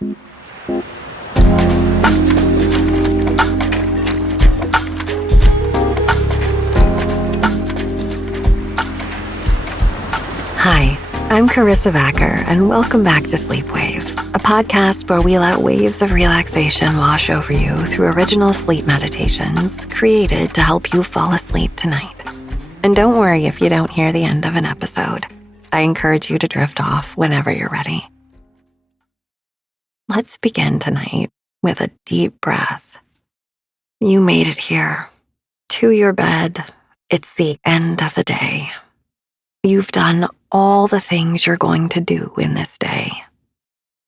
Hi, I'm Karissa Vacker, and welcome back to Sleep Wave, a podcast where we let waves of relaxation wash over you through original sleep meditations created to help you fall asleep tonight. And don't worry if you don't hear the end of an episode. I encourage you to drift off whenever you're ready. Let's begin tonight with a deep breath. You made it here, to your bed. It's the end of the day. You've done all the things you're going to do in this day.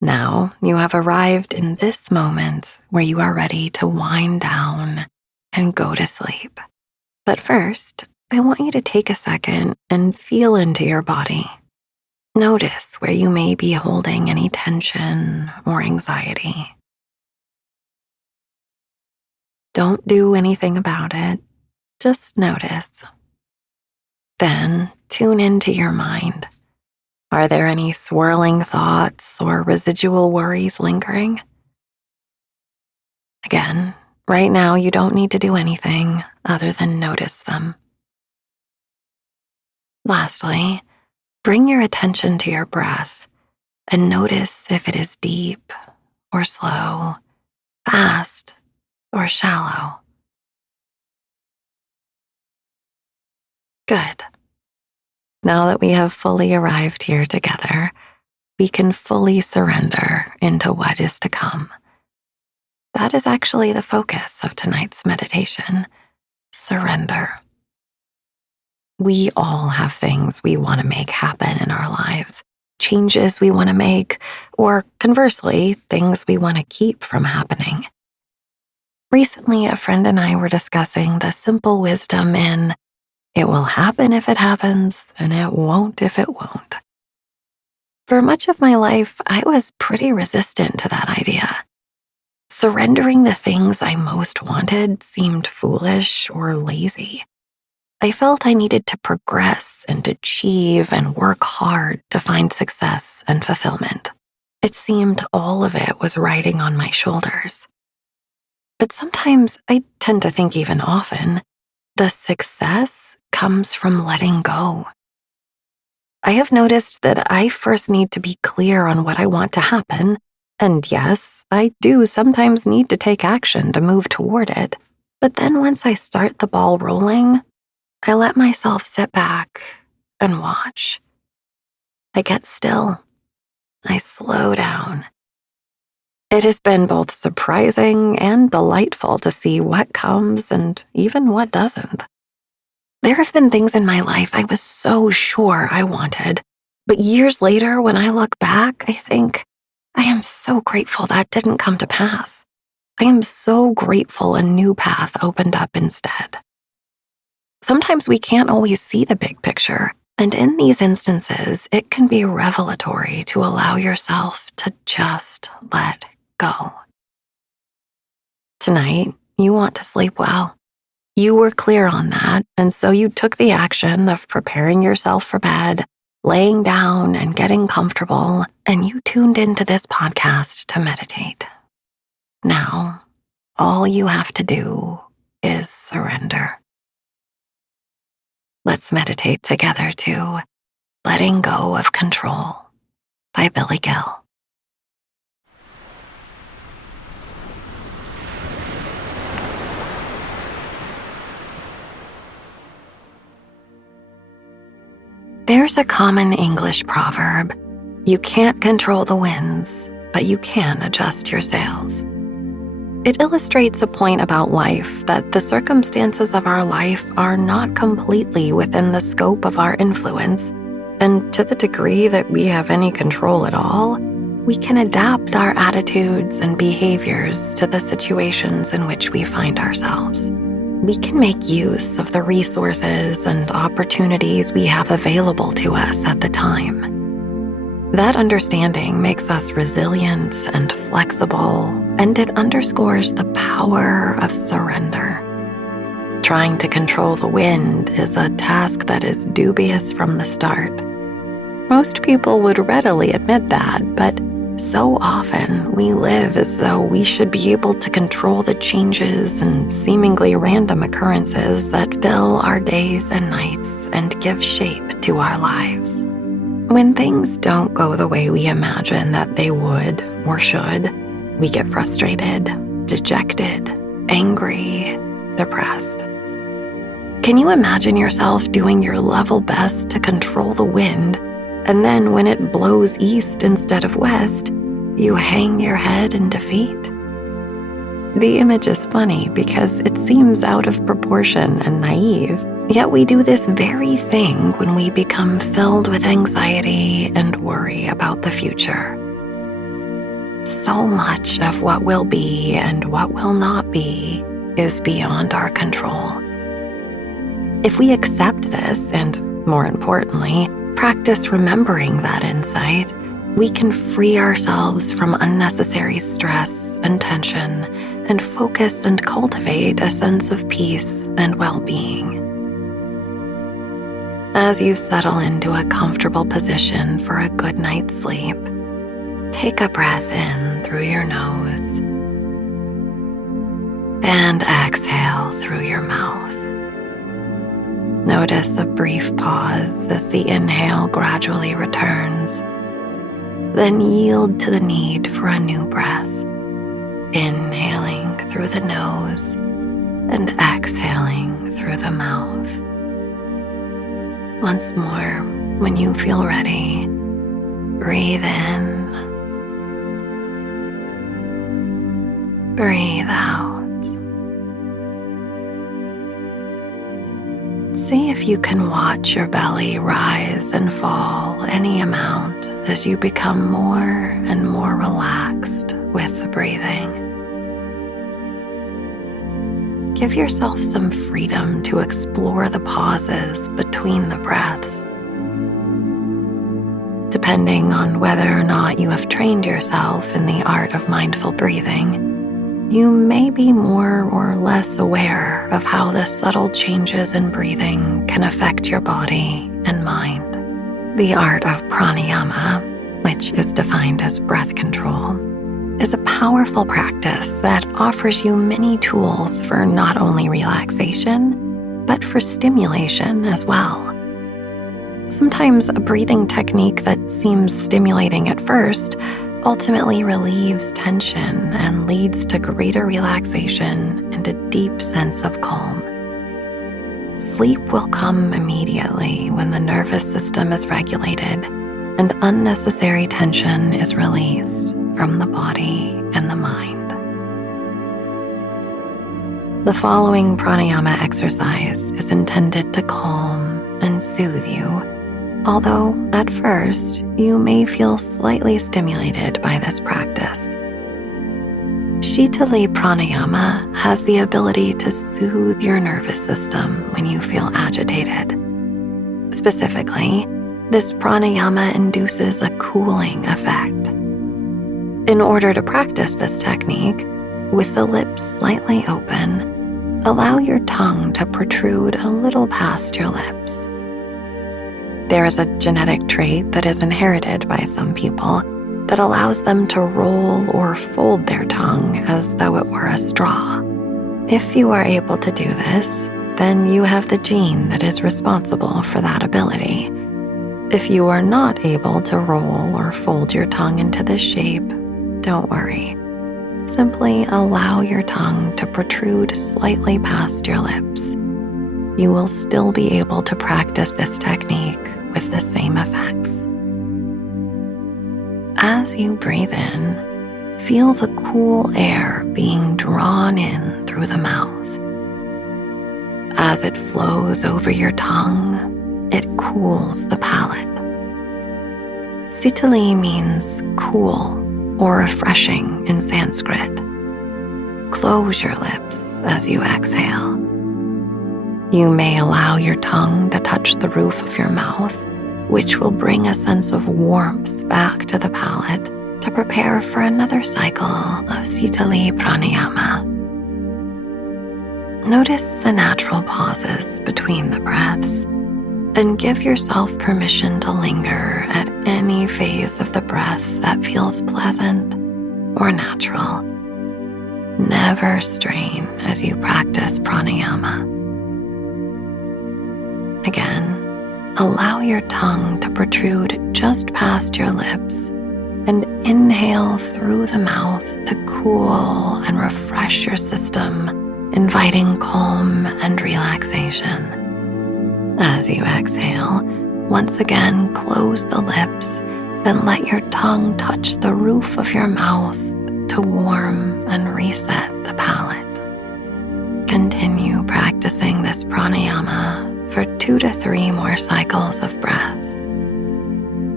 Now you have arrived in this moment where you are ready to wind down and go to sleep. But first, I want you to take a second and feel into your body. Notice where you may be holding any tension or anxiety. Don't do anything about it. Just notice. Then tune into your mind. Are there any swirling thoughts or residual worries lingering? Again, right now you don't need to do anything other than notice them. Lastly, bring your attention to your breath and notice if it is deep or slow, fast or shallow. Good. Now that we have fully arrived here together, we can fully surrender into what is to come. That is actually the focus of tonight's meditation: surrender. We all have things we want to make happen in our lives, changes we want to make, or conversely, things we want to keep from happening. Recently, a friend and I were discussing the simple wisdom in it will happen if it happens, and it won't if it won't. For much of my life, I was pretty resistant to that idea. Surrendering the things I most wanted seemed foolish or lazy. I felt I needed to progress and achieve and work hard to find success and fulfillment. It seemed all of it was riding on my shoulders. But sometimes, I tend to think even often, the success comes from letting go. I have noticed that I first need to be clear on what I want to happen, and yes, I do sometimes need to take action to move toward it. But then once I start the ball rolling, I let myself sit back and watch. I get still. I slow down. It has been both surprising and delightful to see what comes and even what doesn't. There have been things in my life I was so sure I wanted, but years later, when I look back, I think, I am so grateful that didn't come to pass. I am so grateful a new path opened up instead. Sometimes we can't always see the big picture, and in these instances, it can be revelatory to allow yourself to just let go. Tonight, you want to sleep well. You were clear on that, and so you took the action of preparing yourself for bed, laying down and getting comfortable, and you tuned into this podcast to meditate. Now, all you have to do is surrender. Let's meditate together to Letting Go of Control by Billy Gill. There's a common English proverb, you can't control the winds, but you can adjust your sails. It illustrates a point about life that the circumstances of our life are not completely within the scope of our influence, and to the degree that we have any control at all, we can adapt our attitudes and behaviors to the situations in which we find ourselves. We can make use of the resources and opportunities we have available to us at the time. That understanding makes us resilient and flexible, and it underscores the power of surrender. Trying to control the wind is a task that is dubious from the start. Most people would readily admit that, but So often, we live as though we should be able to control the changes and seemingly random occurrences that fill our days and nights and give shape to our lives. When things don't go the way we imagine that they would or should, we get frustrated, dejected, angry, depressed. Can you imagine yourself doing your level best to control the wind, and then when it blows east instead of west, you hang your head in defeat? The image is funny because it seems out of proportion and naive, yet we do this very thing when we become filled with anxiety and worry about the future. So much of what will be and what will not be is beyond our control. If we accept this and, more importantly, practice remembering that insight, we can free ourselves from unnecessary stress and tension and focus and cultivate a sense of peace and well-being. As you settle into a comfortable position for a good night's sleep, take a breath in through your nose and exhale through your mouth. Notice a brief pause as the inhale gradually returns. Then yield to the need for a new breath, inhaling through the nose and exhaling through the mouth. Once more, when you feel ready, breathe in, breathe out. See if you can watch your belly rise and fall any amount as you become more and more relaxed with the breathing. Give yourself some freedom to explore the pauses between the breaths. Depending on whether or not you have trained yourself in the art of mindful breathing, you may be more or less aware of how the subtle changes in breathing can affect your body and mind. The art of pranayama, which is defined as breath control, is a powerful practice that offers you many tools for not only relaxation, but for stimulation as well. Sometimes a breathing technique that seems stimulating at first ultimately relieves tension and leads to greater relaxation and a deep sense of calm. Sleep will come immediately when the nervous system is regulated and unnecessary tension is released from the body and the mind. The following pranayama exercise is intended to calm and soothe you, although at first you may feel slightly stimulated by this practice. Shitali pranayama has the ability to soothe your nervous system when you feel agitated. Specifically, this pranayama induces a cooling effect. In order to practice this technique, with the lips slightly open, allow your tongue to protrude a little past your lips. There is a genetic trait that is inherited by some people that allows them to roll or fold their tongue as though it were a straw. If you are able to do this, then you have the gene that is responsible for that ability. If you are not able to roll or fold your tongue into this shape, don't worry. Simply allow your tongue to protrude slightly past your lips. You will still be able to practice this technique with the same effects. As you breathe in, feel the cool air being drawn in through the mouth. As it flows over your tongue, it cools the palate. Sitali means cool or refreshing in Sanskrit. Close your lips as you exhale. You may allow your tongue to touch the roof of your mouth, which will bring a sense of warmth back to the palate to prepare for another cycle of Sitali pranayama. Notice the natural pauses between the breaths And give yourself permission to linger at any phase of the breath that feels pleasant or natural. Never strain as you practice pranayama. Again, allow your tongue to protrude just past your lips and inhale through the mouth to cool and refresh your system, inviting calm and relaxation. As you exhale, once again close the lips and let your tongue touch the roof of your mouth to warm and reset the palate. Continue practicing this pranayama for 2 to 3 more cycles of breath.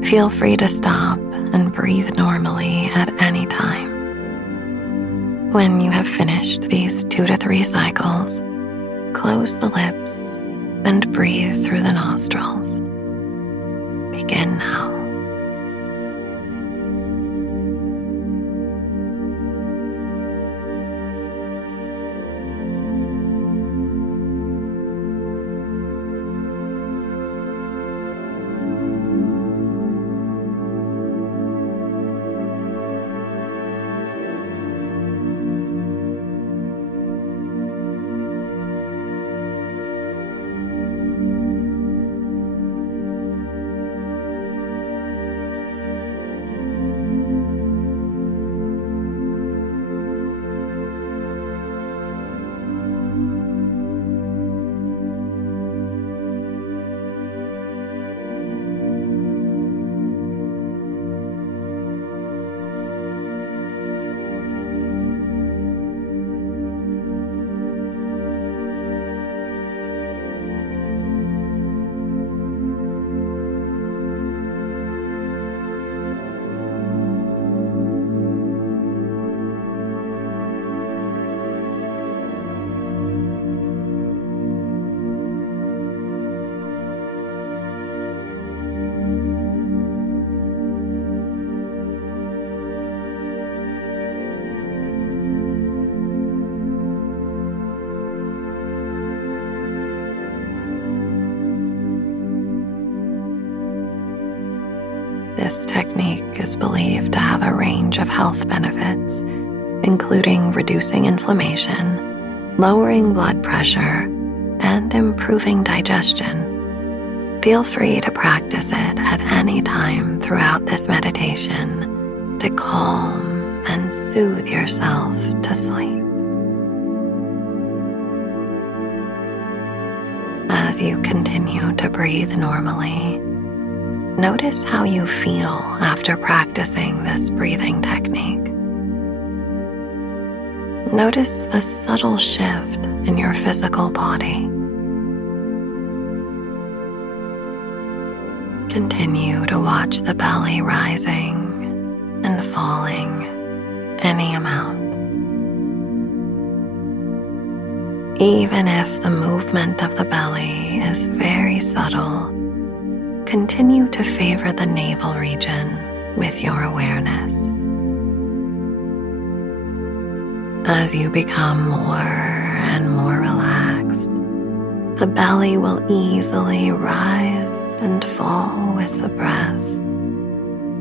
Feel free to stop and breathe normally at any time. When you have finished these 2 to 3 cycles, close the lips and breathe through the nostrils. Begin now. This technique is believed to have a range of health benefits, including reducing inflammation, lowering blood pressure, and improving digestion. Feel free to practice it at any time throughout this meditation to calm and soothe yourself to sleep. As you continue to breathe normally, notice how you feel after practicing this breathing technique. Notice the subtle shift in your physical body. Continue to watch the belly rising and falling any amount. Even if the movement of the belly is very subtle, continue to favor the navel region with your awareness. As you become more and more relaxed, the belly will easily rise and fall with the breath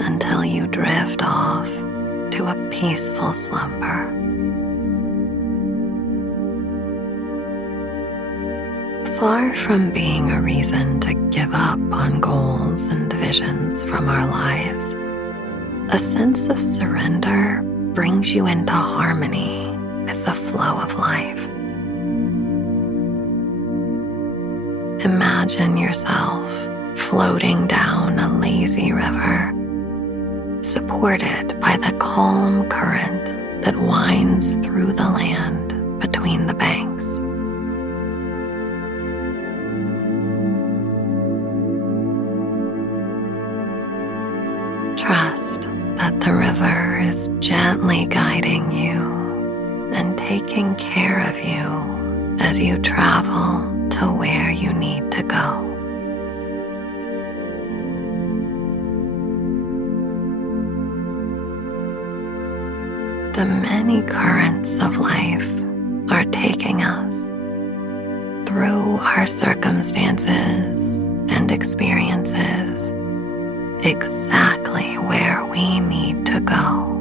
until you drift off to a peaceful slumber. Far from being a reason to give up on goals and visions from our lives, a sense of surrender brings you into harmony with the flow of life. Imagine yourself floating down a lazy river, supported by the calm current that winds through the land between the banks. Trust that the river is gently guiding you and taking care of you as you travel to where you need to go. The many currents of life are taking us through our circumstances and experiences exactly where we need to go.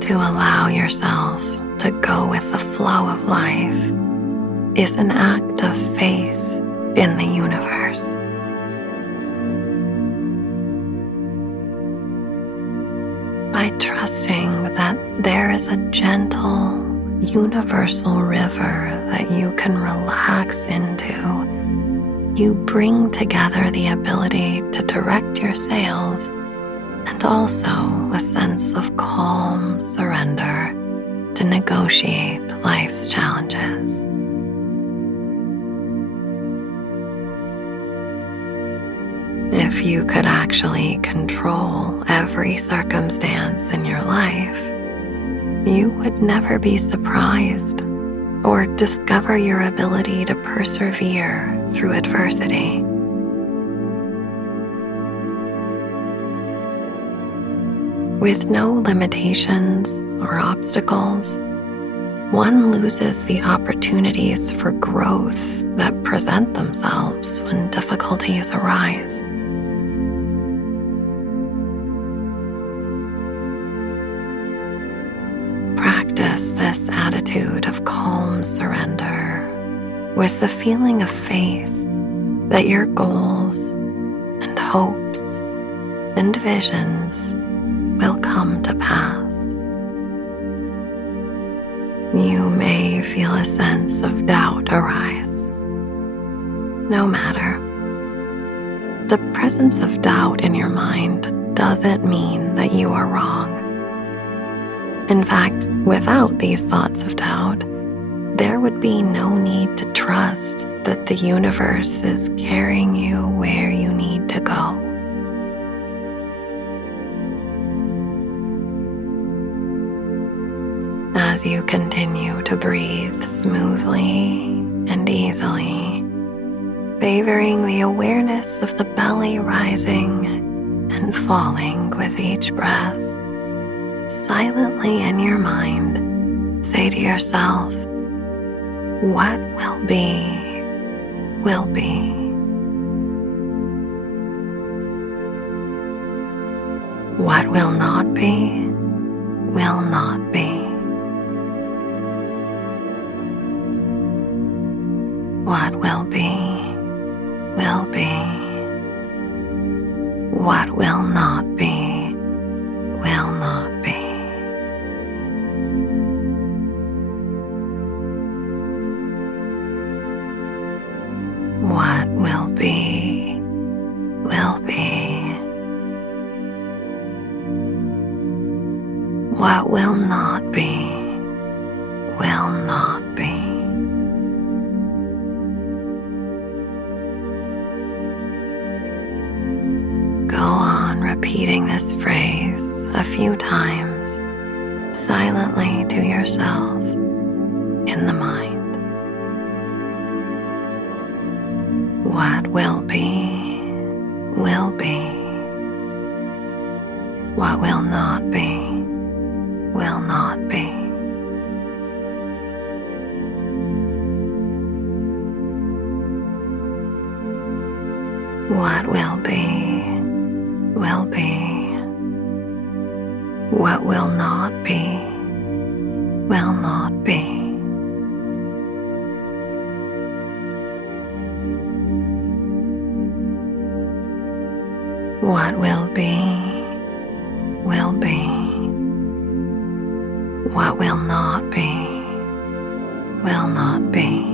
To allow yourself to go with the flow of life is an act of faith in the universe. By trusting that there is a gentle, universal river that you can relax into, you bring together the ability to direct your sails and also a sense of calm surrender to negotiate life's challenges. If you could actually control every circumstance in your life, you would never be surprised or discover your ability to persevere through adversity. With no limitations or obstacles, one loses the opportunities for growth that present themselves when difficulties arise. Practice this attitude of calm surrender with the feeling of faith that your goals and hopes and visions will come to pass. You may feel a sense of doubt arise. No matter. The presence of doubt in your mind doesn't mean that you are wrong. In fact, without these thoughts of doubt, there would be no need to trust that the universe is carrying you where you need to go. As you continue to breathe smoothly and easily, favoring the awareness of the belly rising and falling with each breath, silently in your mind, say to yourself, "What will be, will be." What will not be, will not be. What will be, will be. What will not be, will not be. What will be, will be. What will not be, will not be. Go on repeating this phrase a few times, silently to yourself in the mind. What will be, will be. What will not be, will not be. What will be, will be. What will not be, will not be. What will be, will be. What will not be, will not be.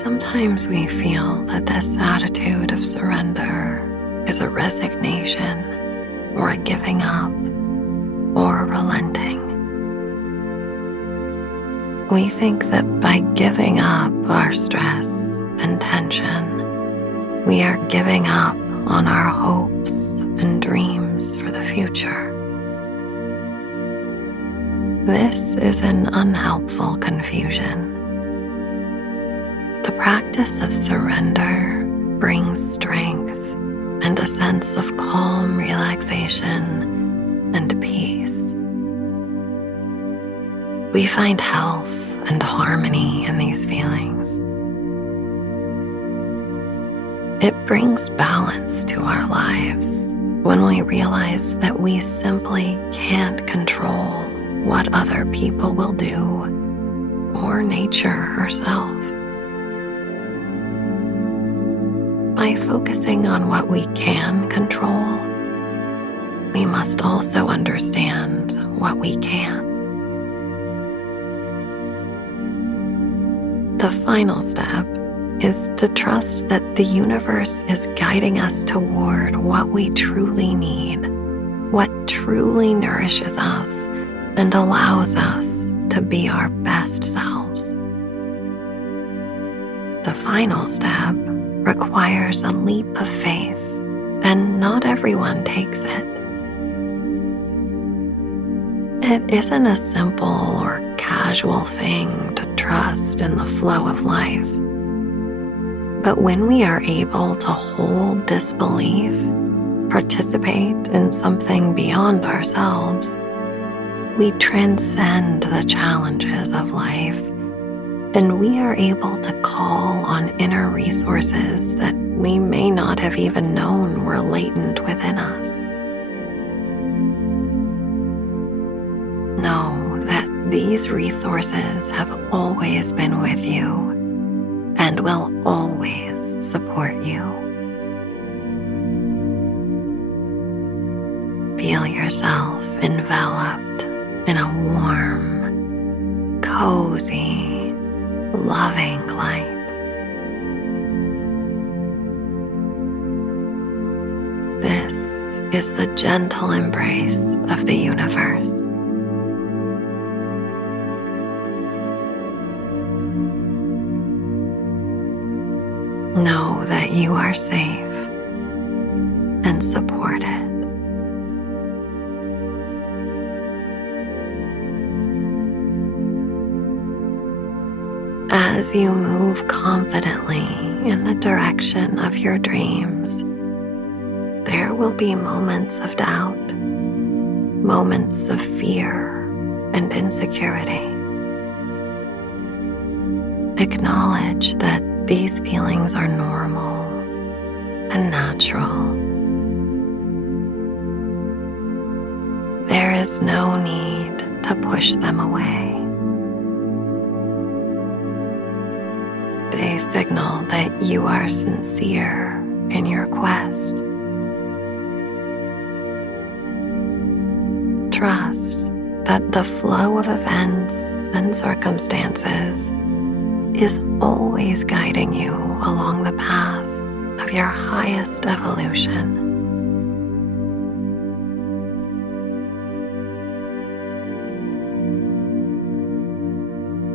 sometimes we feel that this attitude of surrender is a resignation or a giving up or a relenting. We think that by giving up our stress and tension, we are giving up on our hopes and dreams for the future. This is an unhelpful confusion. The practice of surrender brings strength and a sense of calm relaxation and peace. We find health and harmony in these feelings. It brings balance to our lives when we realize that we simply can't control what other people will do or nature herself. By focusing on what we can control, we must also understand what we can't. The final step is to trust that the universe is guiding us toward what we truly need, what truly nourishes us and allows us to be our best selves. The final step requires a leap of faith, and not everyone takes it. It isn't a simple or casual thing to trust in the flow of life. But when we are able to hold this belief, participate in something beyond ourselves, we transcend the challenges of life, and we are able to call on inner resources that we may not have even known were latent within us. Know that these resources have always been with you and will always support you. Feel yourself enveloped in a warm, cozy, loving light. This is the gentle embrace of the universe. Know that you are safe and supported. As you move confidently in the direction of your dreams, there will be moments of doubt, moments of fear and insecurity. Acknowledge that these feelings are normal and natural. There is no need to push them away. They signal that you are sincere in your quest. Trust that the flow of events and circumstances is always guiding you along the path of your highest evolution.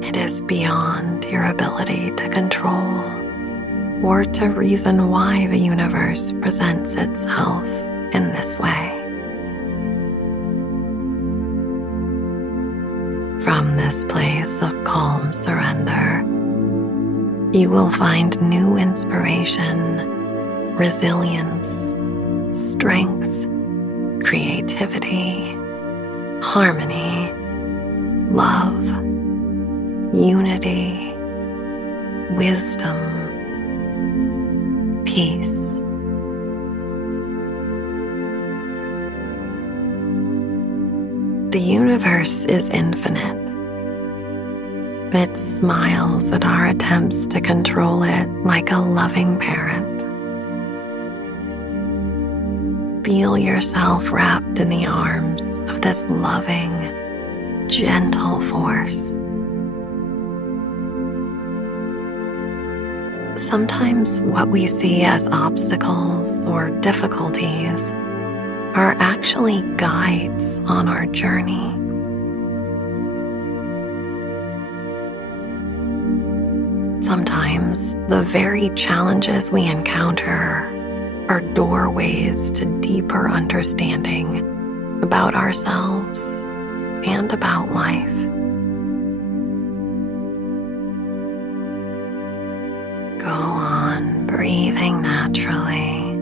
It is beyond your ability to control or to reason why the universe presents itself in this way. From this place of calm surrender, you will find new inspiration, resilience, strength, creativity, harmony, love, unity, wisdom, peace. The universe is infinite. It smiles at our attempts to control it like a loving parent. Feel yourself wrapped in the arms of this loving, gentle force. Sometimes what we see as obstacles or difficulties are actually guides on our journey. Sometimes the very challenges we encounter are doorways to deeper understanding about ourselves and about life. Go on breathing naturally,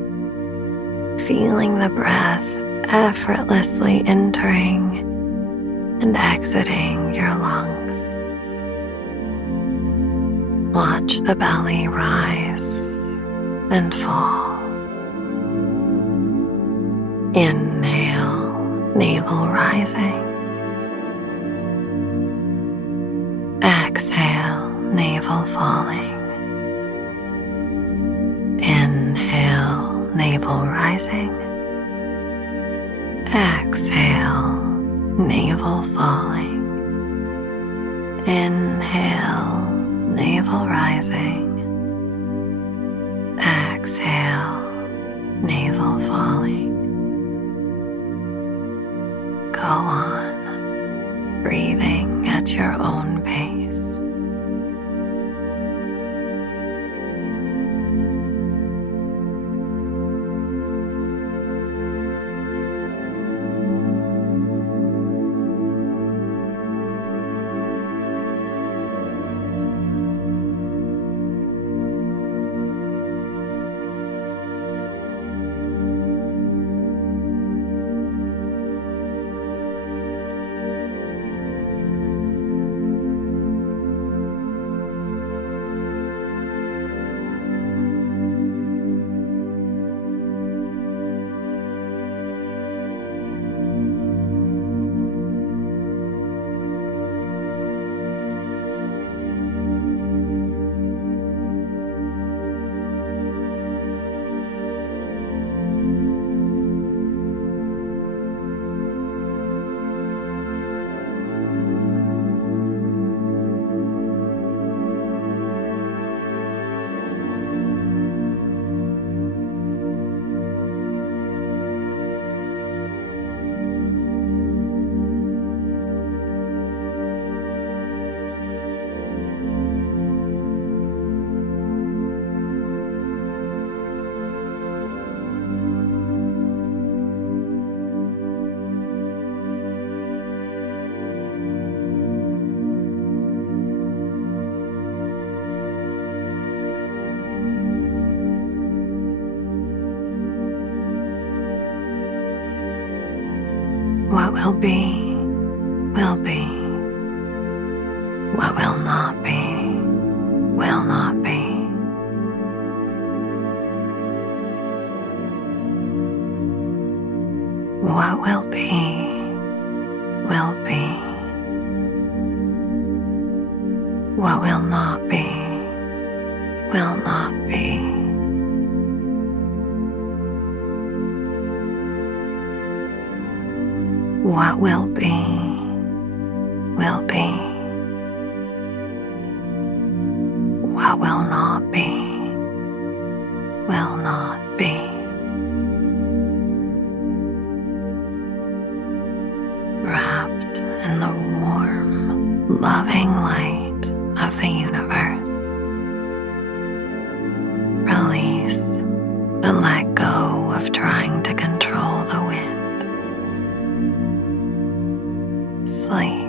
feeling the breath effortlessly entering and exiting your lungs. Watch the belly rise and fall. Inhale, navel rising. Exhale, navel falling. Inhale, navel rising. Exhale, navel falling. Inhale, navel rising. Exhale, navel falling. Go on, breathing at your own pace. What will be, will be. What will not be, will not be. What will be, will be. What will not be, will not be. What will be, will be. What will not be, will not be. Wrapped in the warm, loving light of the universe, release and let go of trying to control the wind. Sleep.